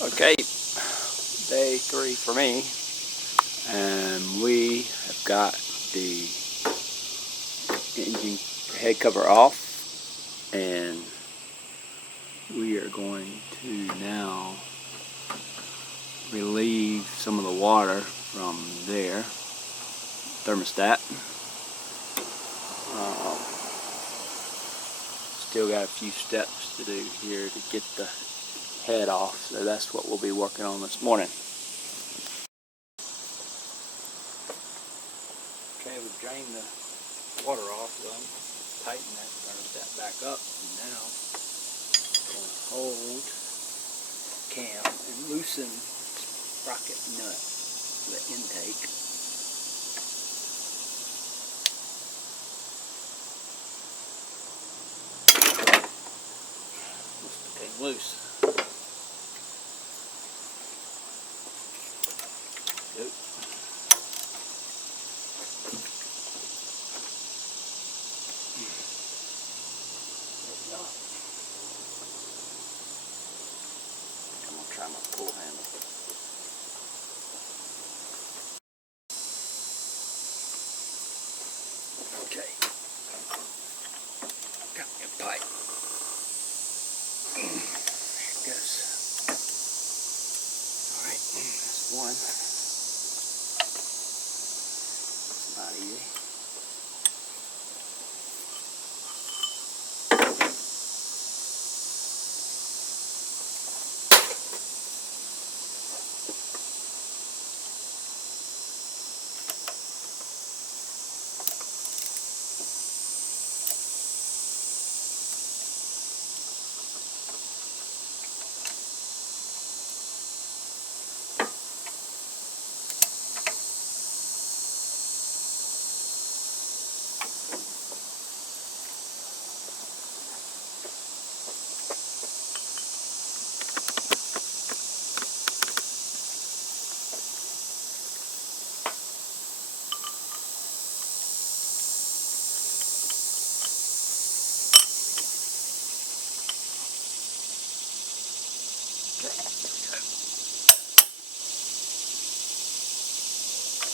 Okay, day 3 for me, and we have got the engine head cover off, and we are going to now relieve some of the water from there, thermostat. Still got a few steps to do here to get the head off, so that's what we'll be working on this morning. Okay, we've drained the water off, so I'm tightening that thermostat back up, and now I'm going to hold cam and loosen sprocket nut for the intake. Lift the thing loose. Good. I'm going to try my pull handle. Okay. Got me a pipe. There it goes. Alright, that's one. It's not easy.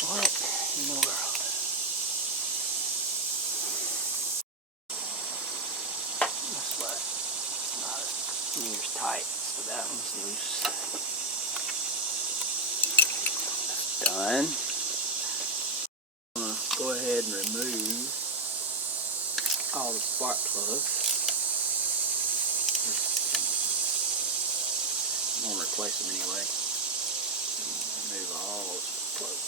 What in the world? This way. It's not near as tight, so that one's loose. That's done. I'm going to go ahead and remove all the spark plugs. I'm going to replace them anyway. Remove all those plugs.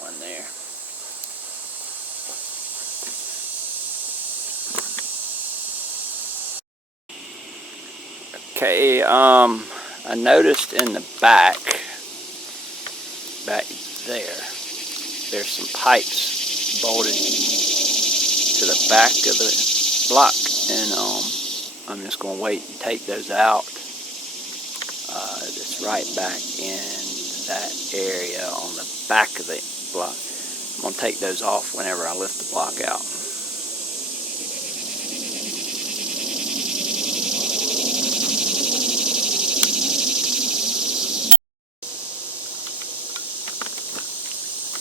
One there. Okay, I noticed in the back there, there's some pipes bolted to the back of the block, and I'm just going to wait and take those out. It's right back in that area on the back of the block. I'm going to take those off whenever I lift the block out.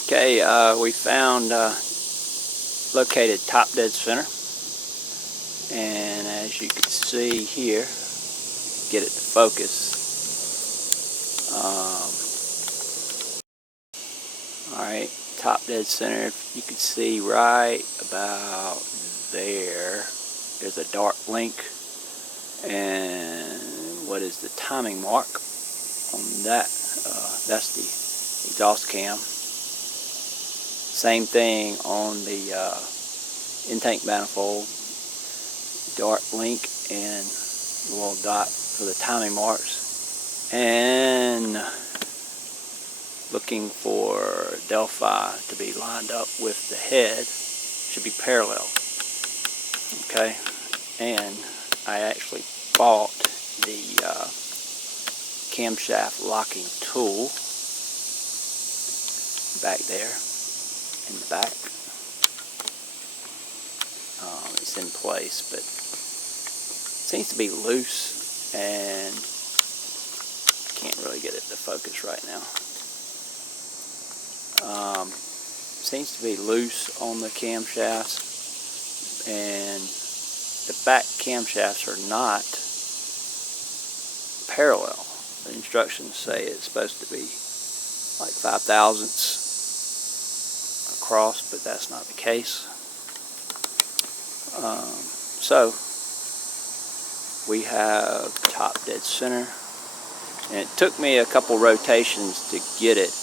Okay, we found located top dead center, and as you can see here, get it to focus. Alright, top dead center, you can see right about there's a dark link, and what is the timing mark on that? That's the exhaust cam. Same thing on the intake manifold, dark link and a little dot for the timing marks, and looking for Delphi to be lined up with the head, should be parallel. Okay, and I actually bought the camshaft locking tool. back there in the back. It's in place, but it seems to be loose, and can't really get it to focus right now. Seems to be loose on the camshafts, and the back camshafts are not parallel. The instructions say it's supposed to be like 5/1000ths across, but that's not the case. So we have top dead center, and it took me a couple rotations to get it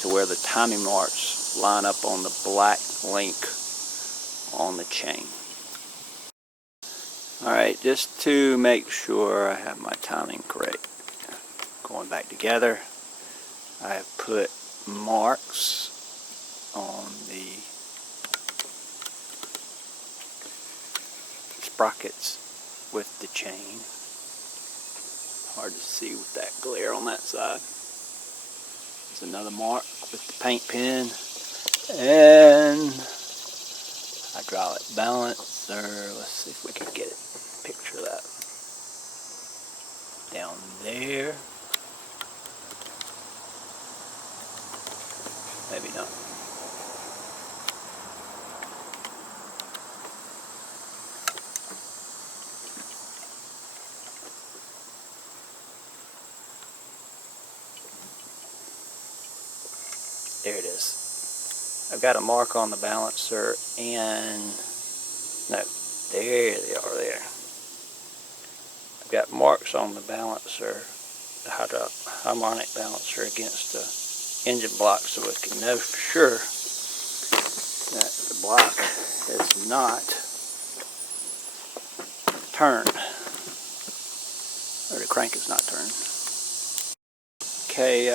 to where the timing marks line up on the black link on the chain. Alright, just to make sure I have my timing correct, going back together, I have put marks on the sprockets with the chain. Hard to see with that glare on that side. There's another mark with the paint pen, and hydraulic balancer. Let's see if we can get it. Picture that down there. Maybe not. There it is. I've got a mark on the balancer, and no, there they are there. I've got marks on the balancer, the harmonic balancer, against the engine block, so we can know for sure that the block is not turned, or the crank is not turned. Okay,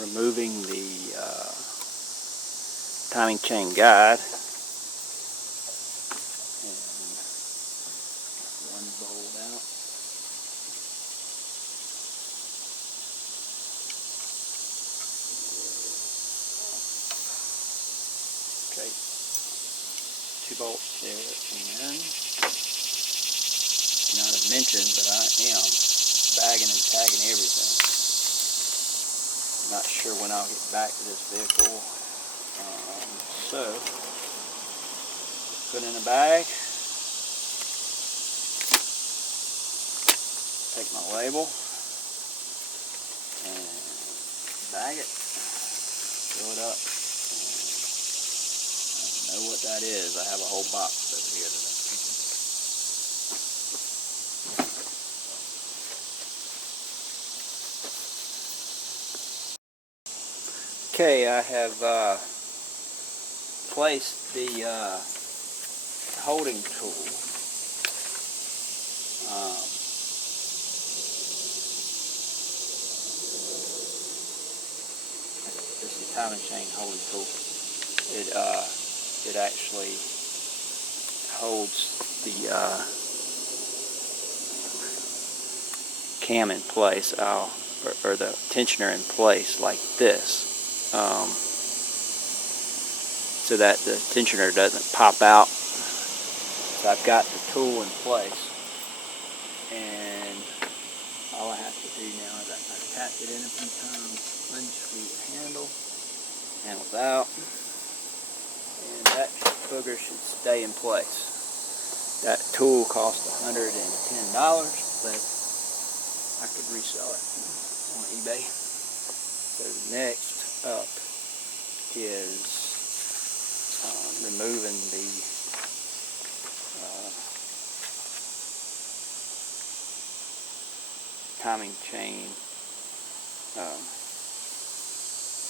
removing the timing chain guide, and one bolt out. Okay, 2 bolts there, and not have mentioned, but I am bagging and tagging everything. Not sure when I'll get back to this vehicle, so put in a bag, take my label and bag it, fill it up, and I know what that is. I have a whole box over here that I'm keeping. Okay, I have placed the holding tool this is the timing chain holding tool. It actually holds the cam in place, or the tensioner in place like this. So that the tensioner doesn't pop out. So I've got the tool in place, and all I have to do now is I've tapped it in a few times, unscrew the handle's out, and that booger should stay in place. That tool cost $110, but I could resell it on eBay. So next up is removing the timing chain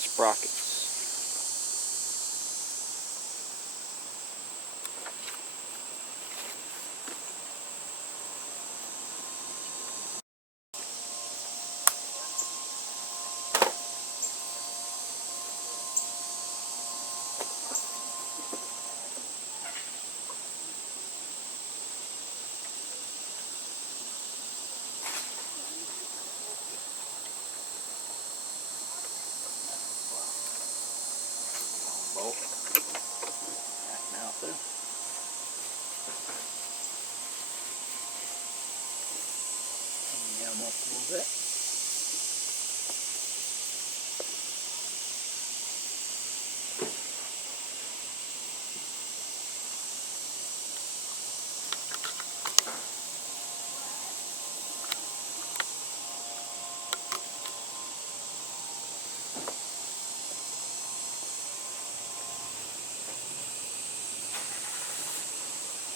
sprockets. up a little bit.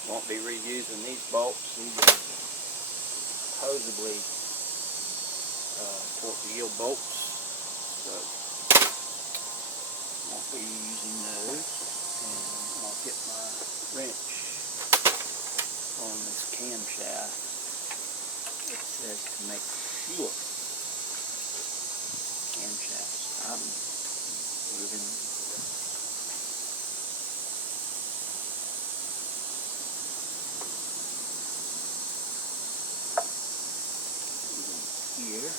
Won't be reusing these bolts. These are supposedly torque yield bolts, so won't be using those. And I'll get my wrench on this camshaft. It says to make sure camshafts. I'm moving. Here.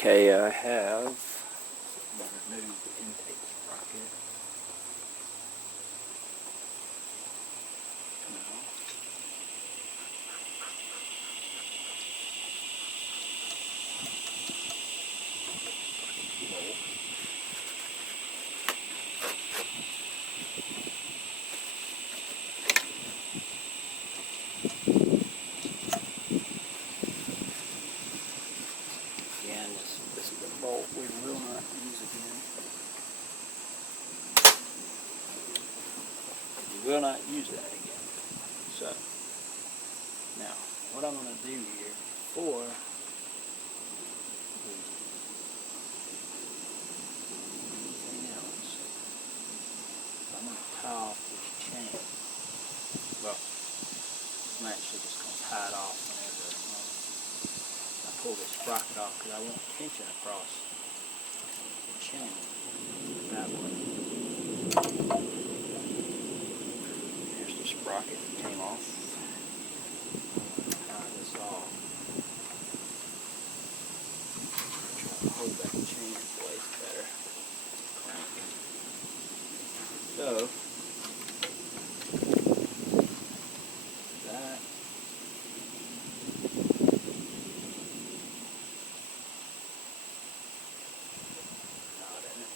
Okay, I have removed the intake sprocket. Again, this is the bolt we will not use again. We will not use that again. So, now, what I'm going to do here before anything else, I'm going to tie off this chain. Well, I'm actually just going to tie it off whenever I pull this sprocket off, because I want tension across the chain that way. There's the sprocket that came off. Tie this off. Try to hold that chain in place better. Crank. So, that knot in it.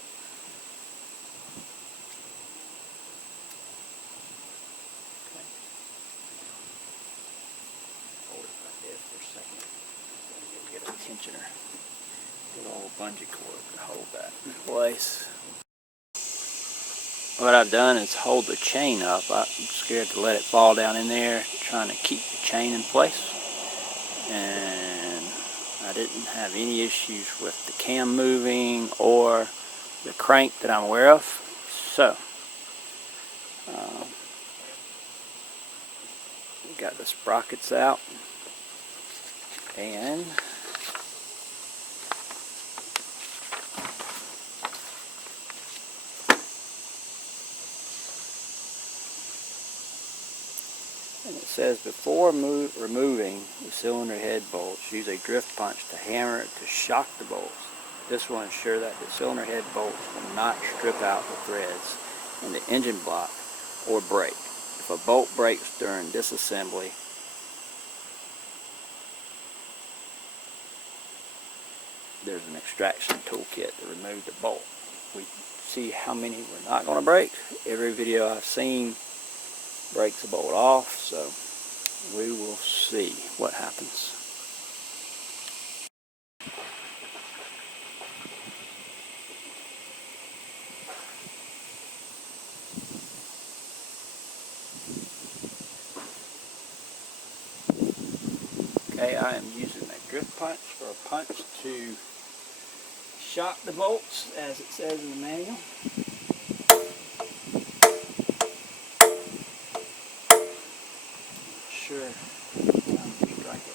Okay. Hold it right there for a second. Get a tensioner. Good old bungee cord to hold that in place. What I've done is hold the chain up. I'm scared to let it fall down in there, trying to keep the chain in place. And I didn't have any issues with the cam moving or the crank that I'm aware of. So, we got the sprockets out, and it says before removing the cylinder head bolts, use a drift punch to hammer it to shock the bolts. This will ensure that the cylinder head bolts will not strip out the threads in the engine block or break. If a bolt breaks during disassembly, there's an extraction toolkit to remove the bolt. We see how many we're not going to break. Every video I've seen breaks the bolt off, so we will see what happens. Okay, I am using a drift punch or a punch to shock the bolts, as it says in the manual. Sure, strike it.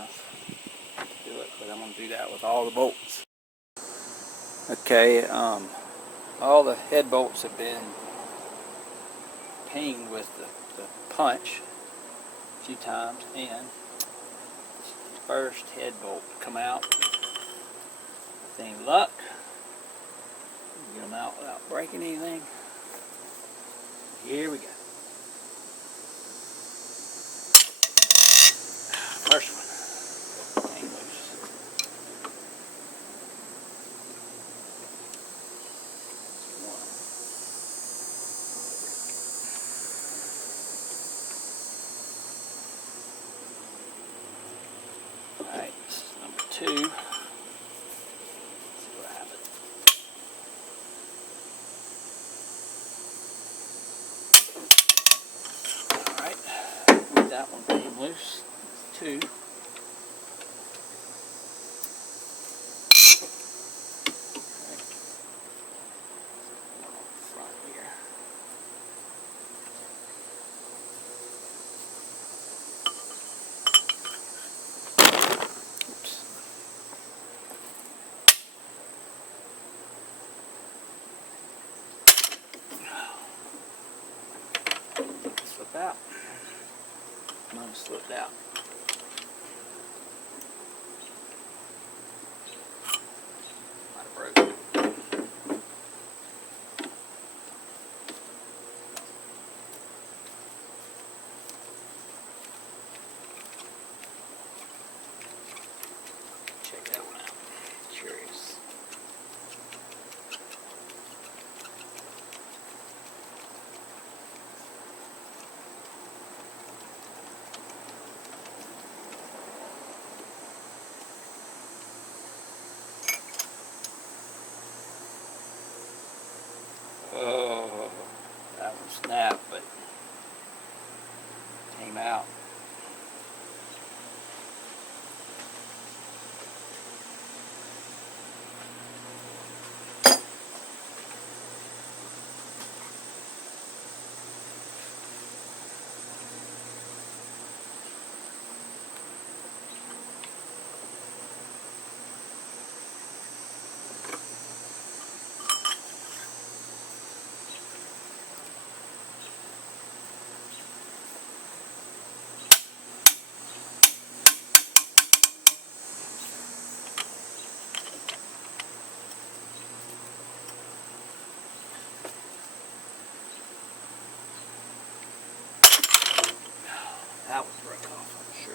enough to do it, but I'm going to do that with all the bolts. Okay, all the head bolts have been pinged with the punch a few times, and the first head bolt come out. With any luck, get them out without breaking anything. Here we go. First one. Hang loose. Alright, this is number 2. Let's see what happens. Alright, that one came loose. 2. Front here. Slip out. Mine slipped out. Might have broken. Check that one out. Curious. Oh, that one snapped, but came out. That one broke off, I'm sure.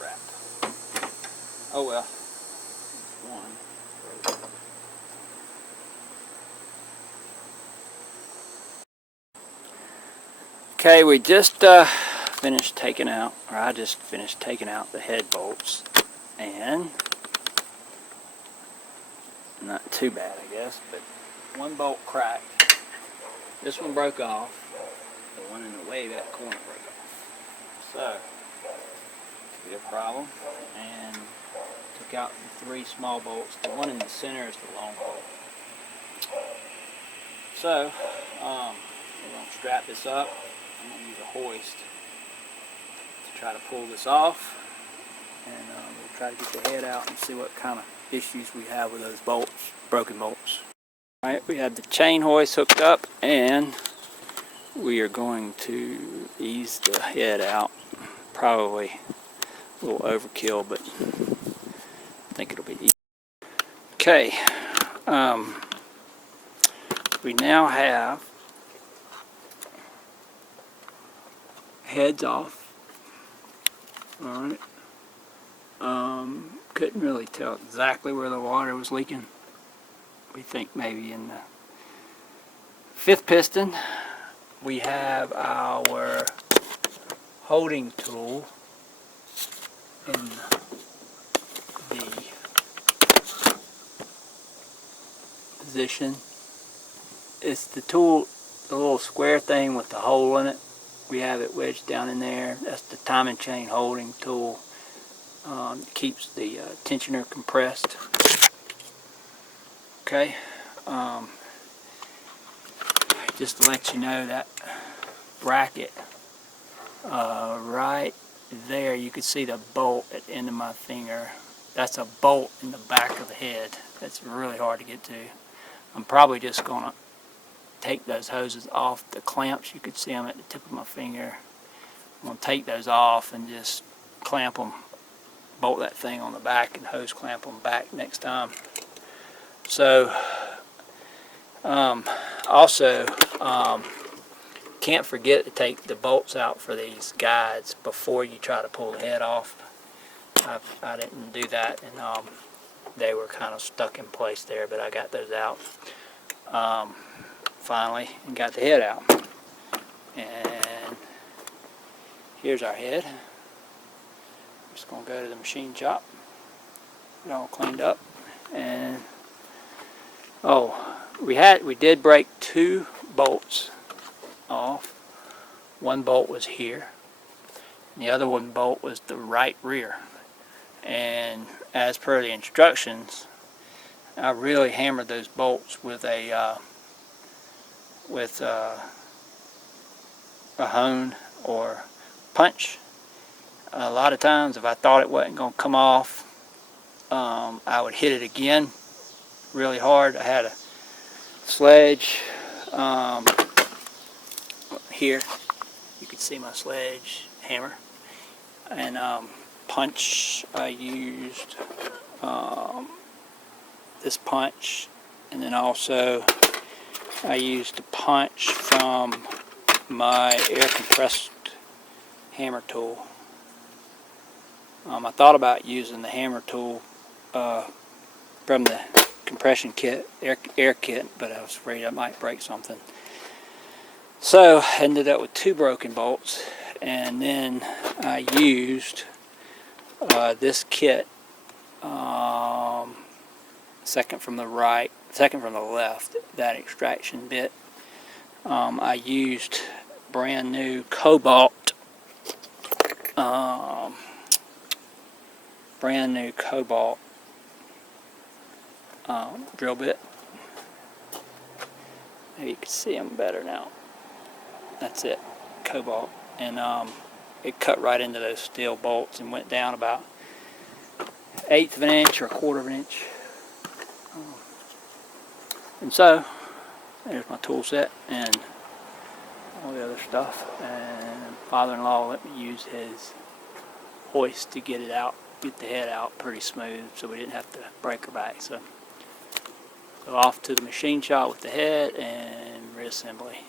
Wrap. Oh well. One broke. Okay, we just finished taking out, or I just finished taking out the head bolts, and not too bad, I guess, but one bolt cracked. This one broke off. The one in the way back corner broke off. So, be a problem, and took out the 3 small bolts. The one in the center is the long bolt. So, we're going to strap this up. I'm going to use a hoist to try to pull this off, and we'll try to get the head out and see what kind of issues we have with those bolts, broken bolts. Alright, we have the chain hoist hooked up, and we are going to ease the head out. Probably a little overkill, but I think it'll be easy. Okay, we now have heads off. Alright. Couldn't really tell exactly where the water was leaking. We think maybe in the 5th piston. We have our holding tool in the position. It's the tool the little square thing with the hole in it. We have it wedged down in there. That's the timing chain holding tool. Keeps the tensioner compressed. Okay. Just to let you know, that bracket right there, you can see the bolt at the end of my finger. That's a bolt in the back of the head. That's really hard to get to. I'm probably just going to take those hoses off the clamps. You could see them at the tip of my finger. I'm going to take those off and just clamp them, bolt that thing on the back and hose clamp them back next time. So also can't forget to take the bolts out for these guides before you try to pull the head off. I didn't do that, and they were kind of stuck in place there, but I got those out finally and got the head out. And here's our head. I'm just going to go to the machine shop, get it all cleaned up. And we did break 2 bolts off. One bolt was here, and the other one bolt was the right rear. And as per the instructions, I really hammered those bolts with a hone or punch. A lot of times, if I thought it wasn't going to come off, I would hit it again really hard. I had a sledge here. You can see my sledge hammer. And punch, I used this punch, and then also I used a punch from my air compressed hammer tool. I thought about using the hammer tool from the compression kit, air kit, but I was afraid I might break something. So I ended up with 2 broken bolts, and then I used this kit, second from the right, second from the left, that extraction bit. I used brand new Cobalt, drill bit. Maybe you can see them better now. That's it, Cobalt. And it cut right into those steel bolts and went down about 1/8 of an inch or 1/4 of an inch. And so there's my tool set and all the other stuff. And father-in-law let me use his hoist to get it out, get the head out pretty smooth, so we didn't have to break her back. So off to the machine shop with the head and reassembly.